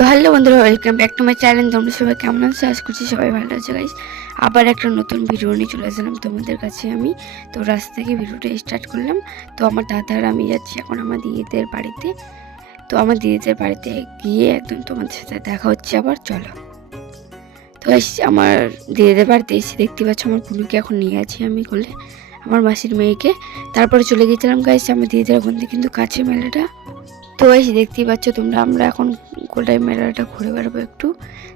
তো হ্যালো বন্ধুরা, welcome back to my channel. তোমরা সবাই কেমন আছো? আশা করছি সবাই ভালো আছে গাইস। আবার একটা নতুন ভিডিও নিয়ে চলে আসলাম তোমাদের কাছে আমি। তো রাস্তা থেকে ভিডিওটা স্টার্ট করলাম। তো আমার দাদার আমি যাচ্ছি এখন আমার দিদিদের বাড়িতে। তো আমার দিদিদের বাড়িতে গিয়ে একদম তোমাদের সাথে দেখা হচ্ছে আবার। চলো। তো গাইস, আমার দিদিদের বাড়িতে এসে দেখতে পাচ্ছ আমার পুনুকে এখন নিয়ে আছি আমি কোলে, আমার মাসির মেয়েকে। তারপরে চলে গেছিলাম গাইস আমার দিদিদের ওখান থেকে, কিন্তু কাছে মেলাটা। তো গাইস দেখতেই পাচ্ছ তোমরা, আমরা এখন গোটাই মেলাটা ঘুরে বেড়াবো একটু,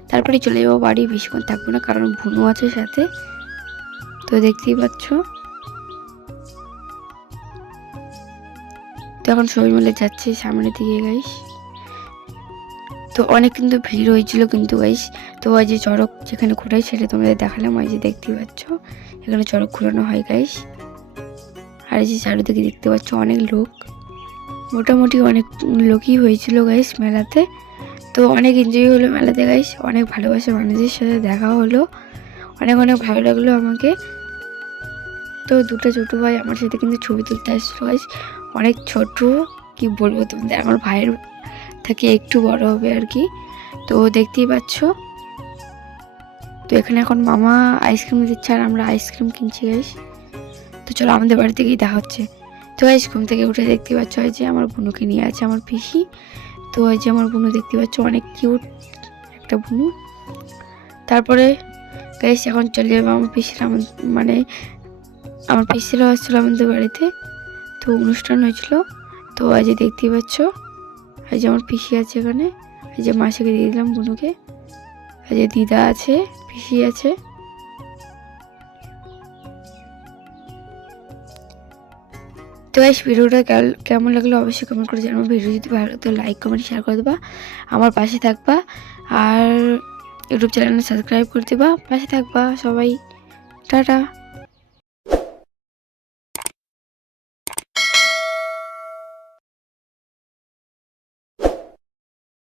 তারপরে চলে যাবো বাড়ি। বেশিক্ষণ থাকবো না, কারণ ভুনু আছে সাথে। তো দেখতেই পাচ্ছ, তো এখন সবাই মিলে যাচ্ছি সামনের দিকে গাইস। তো অনেক কিন্তু ভিড় হয়েছিল কিন্তু গাইস। তো ওই যে চড়ক যেখানে ঘোরাই সেটা তোমাদের দেখালাম, ওই যে দেখতেই পাচ্ছ এখানে চড়ক ঘোরানো হয় গাইস। আর এই যে চারিদিকে দেখতে পাচ্ছ অনেক লোক, মোটামুটি অনেক লোকই হয়েছিল গাইস মেলাতে। তো অনেক এনজয় হলো মেলাতে গাইস, অনেক ভালোবাসা মানুষের সাথে দেখা হলো, অনেক অনেক ভালো লাগলো আমাকে। তো দুটো ছোটো ভাই আমার সাথে কিন্তু ছবি তুলতে আসছিলো গাইস, অনেক ছোট, কি বলবো তোমাদের, আমার ভাইয়ের থেকে একটু বড় হবে আর কি। তো দেখতেই পাচ্ছ, তো এখানে এখন মামা আইসক্রিম দিচ্ছে আর আমরা আইসক্রিম কিনছি গাইস। তো চলো আমাদের বাড়িতে গিয়ে দেখা হচ্ছে। তো গাইস ঘুম থেকে উঠে দেখতে পাচ্ছ ওই যে আমার বোনুকে নিয়ে আছে আমার পিসি। তো ওই যে আমার বোনু দেখতে পাচ্ছ, অনেক কিউট একটা বোনু। তারপরে গাইস এখন চলে যাবো আমার পিসিরা, মানে আমার পিসিরা আসছিলো আমাদের বাড়িতে। তো অনুষ্ঠান হয়েছিল। তো আজ দেখতেই পাচ্ছ এই যে আমার পিসি আছে এখানে, এই যে মাসিকে দিয়ে দিলাম বোনুকে, এই যে দিদা আছে, পিসি আছে। তো গাইস ভিডিওটা কেমন লাগলো অবশ্যই কমেন্ট করে জানাবো। ভিডিও যদি ভালো লাগতো লাইক কমেন্ট শেয়ার করে দেবা, আমার পাশে থাকবা, আর ইউটিউব চ্যানেলে সাবস্ক্রাইব করে দেবা, পাশে থাকবা সবাই। টাটা।